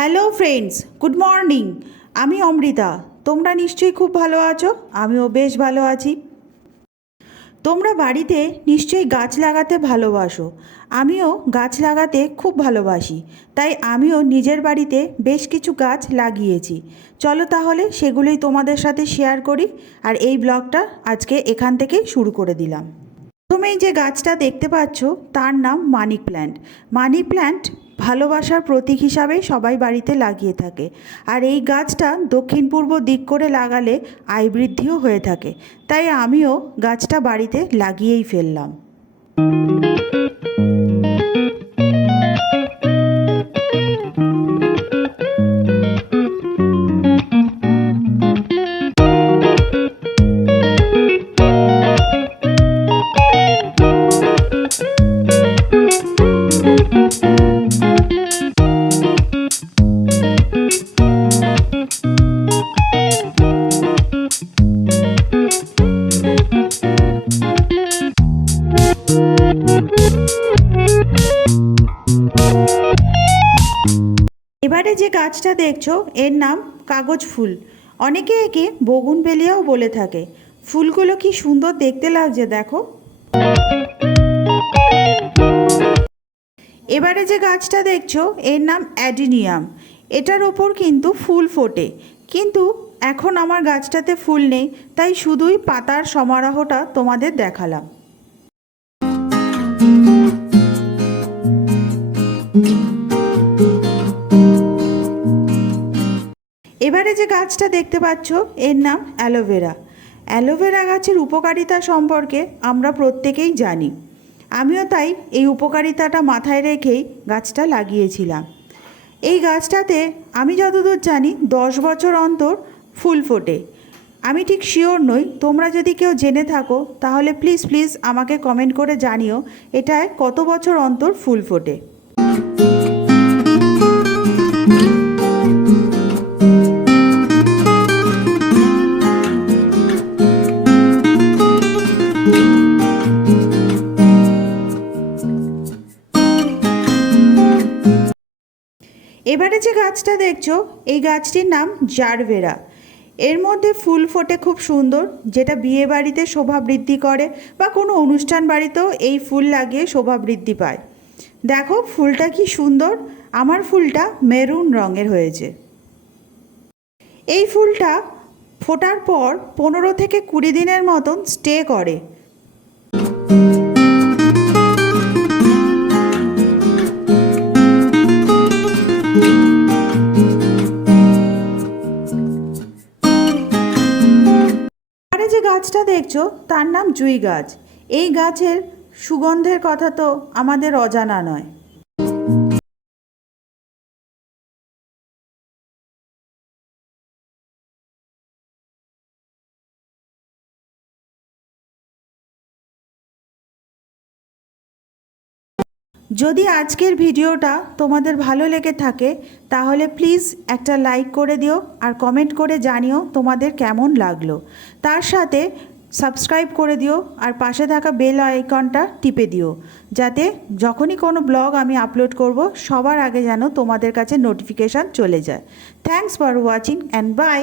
Hello friends, good morning. আমি অমৃতা। তোমরা নিশ্চয়ই খুব ভালো আছো, আমিও বেশ ভালো আছি। তোমরা বাড়িতে নিশ্চয়ই গাছ লাগাতে ভালোবাসো। আমিও গাছ লাগাতে খুব ভালোবাসি, তাই আমিও নিজের বাড়িতে বেশ কিছু গাছ লাগিয়েছি। চলো তাহলে সেগুলোই তোমাদের সাথে শেয়ার করি, আর এই ব্লগটা আজকে এখান থেকেই শুরু করে দিলাম। প্রথমেই যে গাছটা দেখতে পাচ্ছ তার নাম মানি প্ল্যান্ট। মানি প্ল্যান্ট ভালোবাসার প্রতীক হিসাবে সবাই বাড়িতে লাগিয়ে থাকে, আর এই গাছটা দক্ষিণ পূর্ব দিক করে লাগালে আয় বৃদ্ধিও হয়ে থাকে। তাই আমিও গাছটা বাড়িতে লাগিয়েই ফেললাম। এবারে যে গাছটা দেখছো এর নাম কাগজ ফুল। অনেকে একে বগুনভেলিয়াও বলে থাকে। ফুলগুলো কি সুন্দর দেখতে লাগছে দেখো। এবারে যে গাছটা দেখছো এর নাম অ্যাডিনিয়াম। এটার ওপর কিন্তু ফুল ফোটে, কিন্তু এখন আমার গাছটাতে ফুল নেই, তাই শুধুই পাতার সমারোহটা তোমাদের দেখালাম। এবারে যে গাছটা দেখতে পাচ্ছ এর নাম অ্যালোভেরা। অ্যালোভেরা গাছের উপকারিতা সম্পর্কে আমরা প্রত্যেকেই জানি। আমিও তাই এই উপকারিতাটা মাথায় রেখেই গাছটা লাগিয়েছিলাম। এই গাছটাতে আমি যতদূর জানি 10 বছর অন্তর ফুল ফোটে। আমি ঠিক শিওর নই, তোমরা যদি কেউ জেনে থাকো তাহলে প্লিজ প্লিজ আমাকে কমেন্ট করে জানিও এটায় কত বছর অন্তর ফুল ফোটে। এবারে যে গাছটা দেখছো এই গাছটির নাম জারবেরা। এর মধ্যে ফুল ফোটে খুব সুন্দর, যেটা বিয়ে বাড়িতে শোভা বৃদ্ধি করে, বা কোনো অনুষ্ঠান বাড়িতেও এই ফুল লাগিয়ে শোভা বৃদ্ধি পায়। দেখো ফুলটা কি সুন্দর। আমার ফুলটা মেরুন রঙের হয়েছে। এই ফুলটা ফোটার পর 15 থেকে 20 দিনের মতন স্টে করে। যে গাছটা দেখছো তার নাম জুঁই গাছ। এই গাছের সুগন্ধের কথা তো আমাদের অজানা নয়। যদি আজকের ভিডিওটা তোমাদের ভালো লেগে থাকে তাহলে প্লিজ একটা লাইক করে দিও, আর কমেন্ট করে জানিও তোমাদের কেমন লাগলো। তার সাথে সাবস্ক্রাইব করে দিও, আর পাশে থাকা বেল আইকনটা টিপে দিও, যাতে যখনই কোনো ব্লগ আমি আপলোড করব সবার আগে যেন তোমাদের কাছে নোটিফিকেশান চলে যায়। Thanks for watching and by.